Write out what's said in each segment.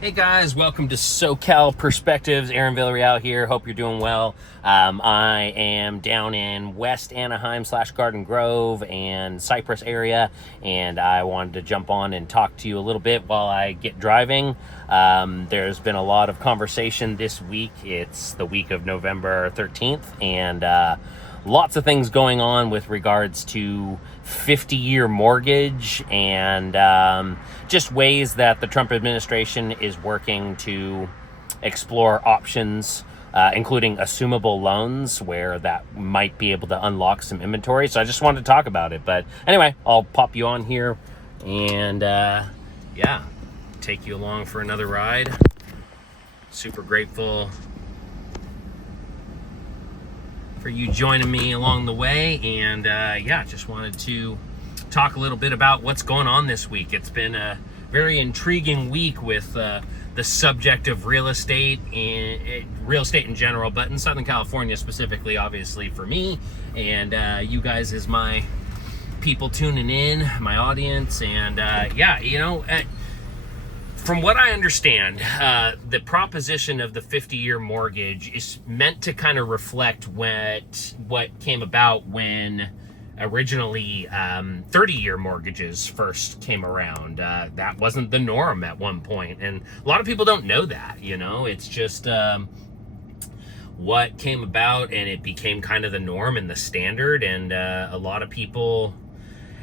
Hey guys, welcome to SoCal Perspectives. Aaron Villarreal here. Hope you're doing well. I am down in West Anaheim / Garden Grove and Cypress area, and I wanted to jump on and talk to you a little bit while I get driving. There's been a lot of conversation this week. It's the week of November 13th, and lots of things going on with regards to 50-year mortgage and just ways that the Trump administration is working to explore options, including assumable loans where that might be able to unlock some inventory. So I just wanted to talk about it. But anyway, I'll pop you on here and take you along for another ride. Super grateful for you joining me along the way, and just wanted to talk a little bit about what's going on this week. It's been a very intriguing week with the subject of real estate in general, but in Southern California specifically, obviously for me and you guys as my people tuning in, my audience, and from what I understand, the proposition of the 50-year mortgage is meant to kind of reflect what came about when originally 30-year mortgages first came around. That wasn't the norm at one point, and a lot of people don't know that. It's just what came about, and it became kind of the norm and the standard, and a lot of people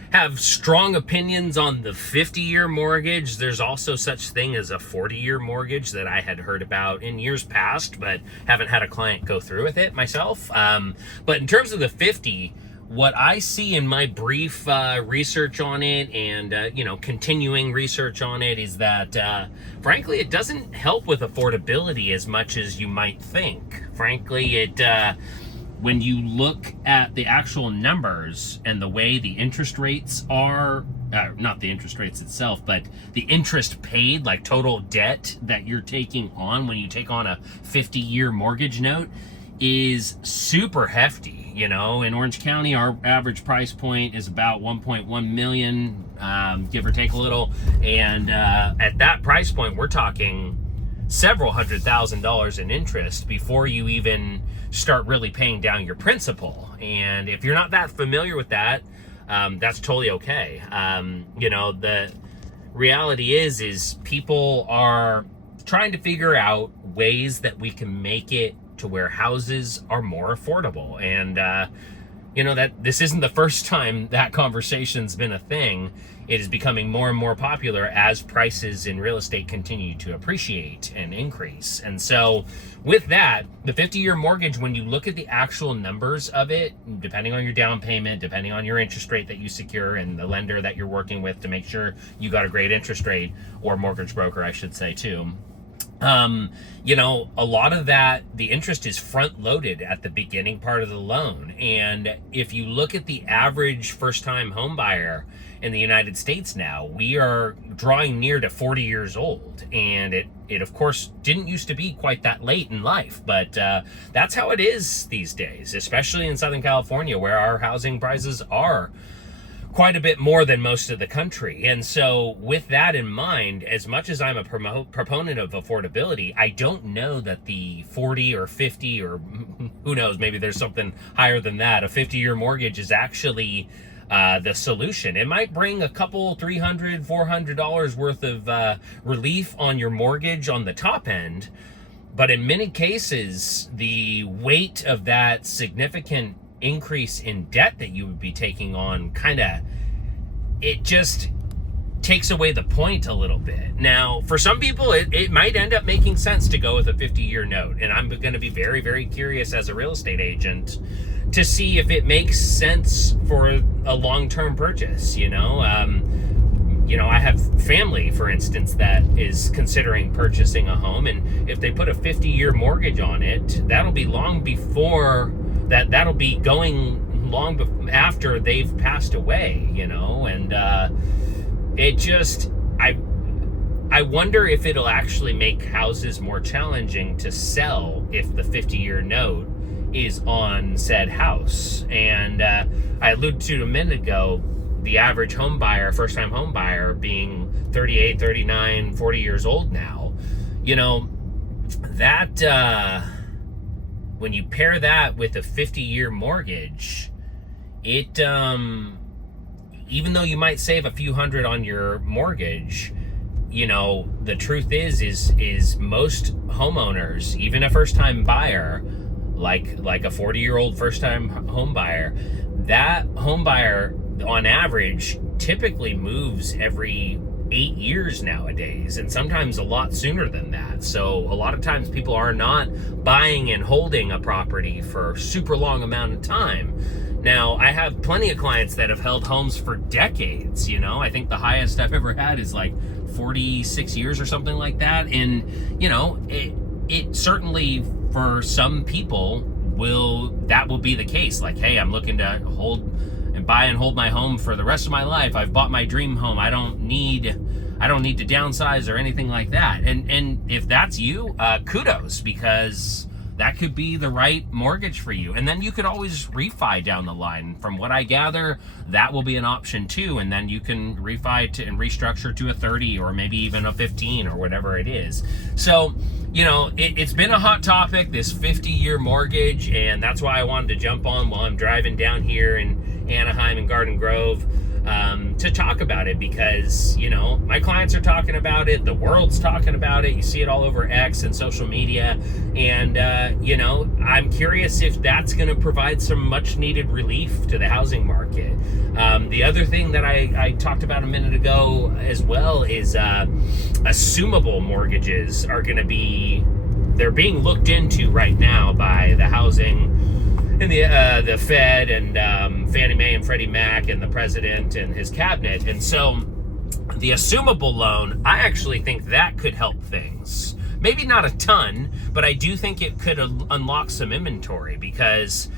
have strong opinions on the 50-year mortgage. There's also such thing as a 40-year mortgage that I had heard about in years past, but haven't had a client go through with it myself. But in terms of the 50, what I see in my brief research on it and, continuing research on it is that, frankly, it doesn't help with affordability as much as you might think. Frankly, when you look at the actual numbers and the way the interest rates are, not the interest rates itself, but the interest paid, like total debt that you're taking on when you take on a 50-year mortgage note, is super hefty. In Orange County, our average price point is about 1.1 million, give or take a little. And at that price point, we're talking several $100,000 in interest before you even start really paying down your principal. And if you're not that familiar with that, that's totally okay. The reality is people are trying to figure out ways that we can make it to where houses are more affordable. And that this isn't the first time that conversation's been a thing. It is becoming more and more popular as prices in real estate continue to appreciate and increase. And so with that, the 50-year mortgage, when you look at the actual numbers of it, depending on your down payment, depending on your interest rate that you secure and the lender that you're working with to make sure you got a great interest rate, or mortgage broker, I should say too, a lot of that, the interest is front loaded at the beginning part of the loan. And if you look at the average first time home buyer in the United States now, we are drawing near to 40 years old. And it of course didn't used to be quite that late in life, but that's how it is these days, especially in Southern California, where our housing prices are quite a bit more than most of the country. And so with that in mind, as much as I'm a proponent of affordability, I don't know that the 40 or 50, or who knows, maybe there's something higher than that, a 50-year mortgage is actually the solution. It might bring a couple $300, $400 worth of relief on your mortgage on the top end, but in many cases, the weight of that significant increase in debt that you would be taking on it just takes away the point a little bit. Now, for some people, it might end up making sense to go with a 50-year note, and I'm going to be very, very curious as a real estate agent to see if it makes sense for a long-term purchase. I have family, for instance, that is considering purchasing a home, and if they put a 50-year mortgage on it, that'll be long before that'll be going long after they've passed away, and I wonder if it'll actually make houses more challenging to sell if the 50-year note is on said house. And I alluded to a minute ago, the average home buyer, first-time home buyer, being 38, 39, 40 years old now. that when you pair that with a 50-year mortgage, it even though you might save a few hundred on your mortgage, the truth is most homeowners, even a first-time buyer, like a 40-year-old first-time home buyer, that home buyer on average typically moves every 8 years nowadays, and sometimes a lot sooner than that. So a lot of times people are not buying and holding a property for a super long amount of time. Now, I have plenty of clients that have held homes for decades. I think the highest I've ever had is like 46 years or something like that. And, it certainly for some people will be the case. Like, hey, I'm looking to buy and hold my home for the rest of my life. I've bought my dream home. I don't need to downsize or anything like that. And if that's you, kudos, because that could be the right mortgage for you. And then you could always refi down the line. From what I gather, that will be an option too. And then you can refi and restructure to a 30 or maybe even a 15 or whatever it is. So, it's been a hot topic, this 50-year mortgage. And that's why I wanted to jump on while I'm driving down here in Anaheim and Garden Grove to talk about it, because my clients are talking about it, the world's talking about it, you see it all over X and social media, and I'm curious if that's going to provide some much needed relief to the housing market. The other thing that I talked about a minute ago as well is assumable mortgages are going to they're being looked into right now by the housing and the Fed and Fannie Mae and Freddie Mac and the president and his cabinet. And so the assumable loan, I actually think that could help things. Maybe not a ton, but I do think it could unlock some inventory, because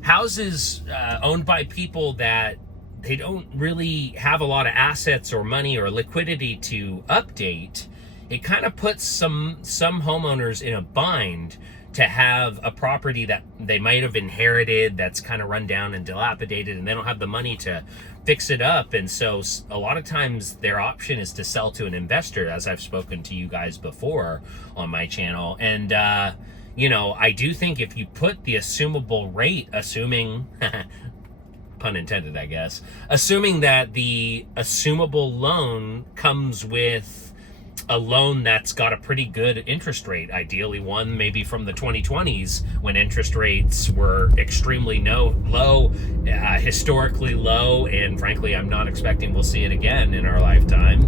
houses owned by people that they don't really have a lot of assets or money or liquidity to update, it kind of puts some homeowners in a bind to have a property that they might have inherited that's kind of run down and dilapidated, and they don't have the money to fix it up. And so a lot of times their option is to sell to an investor, as I've spoken to you guys before on my channel. And I do think if you put the assumable rate, assuming pun intended, I guess, assuming that the assumable loan comes with a loan that's got a pretty good interest rate, ideally one maybe from the 2020s when interest rates were extremely low, historically low, and frankly, I'm not expecting we'll see it again in our lifetime.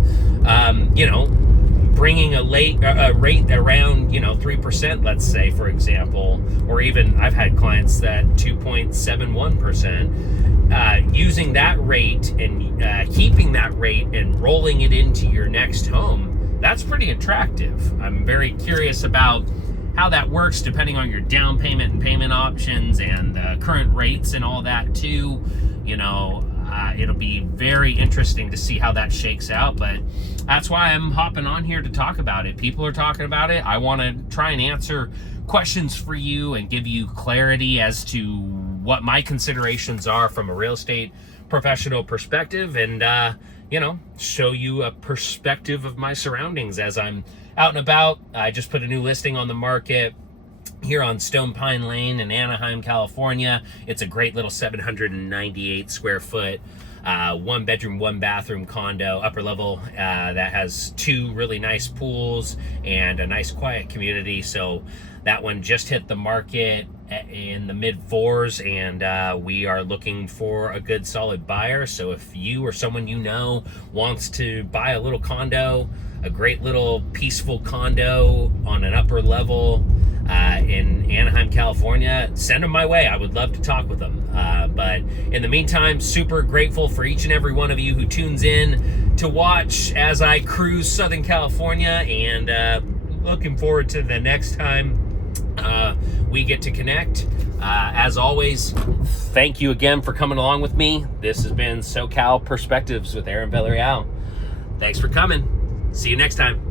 Bringing a rate around 3%, let's say, for example, or even I've had clients that 2.71%. Using that rate and keeping that rate and rolling it into your next home, that's pretty attractive. I'm very curious about how that works depending on your down payment and payment options and the current rates and all that too. It'll be very interesting to see how that shakes out, but that's why I'm hopping on here to talk about it. People are talking about it. I want to try and answer questions for you and give you clarity as to what my considerations are from a real estate professional perspective, and show you a perspective of my surroundings as I'm out and about. I just put a new listing on the market here on Stone Pine Lane in Anaheim, California. It's a great little 798 square foot, 1 bedroom, 1 bathroom condo, upper level, that has 2 really nice pools and a nice quiet community. So that one just hit the market in the mid 4s, and we are looking for a good solid buyer. So if you or someone wants to buy a little condo, a great little peaceful condo on an upper level in Anaheim, California, send them my way. I would love to talk with them. But in the meantime, super grateful for each and every one of you who tunes in to watch as I cruise Southern California, and looking forward to the next time we get to connect. As always, thank you again for coming along with me. This has been SoCal Perspectives with Aaron Villarreal. Thanks for coming. See you next time.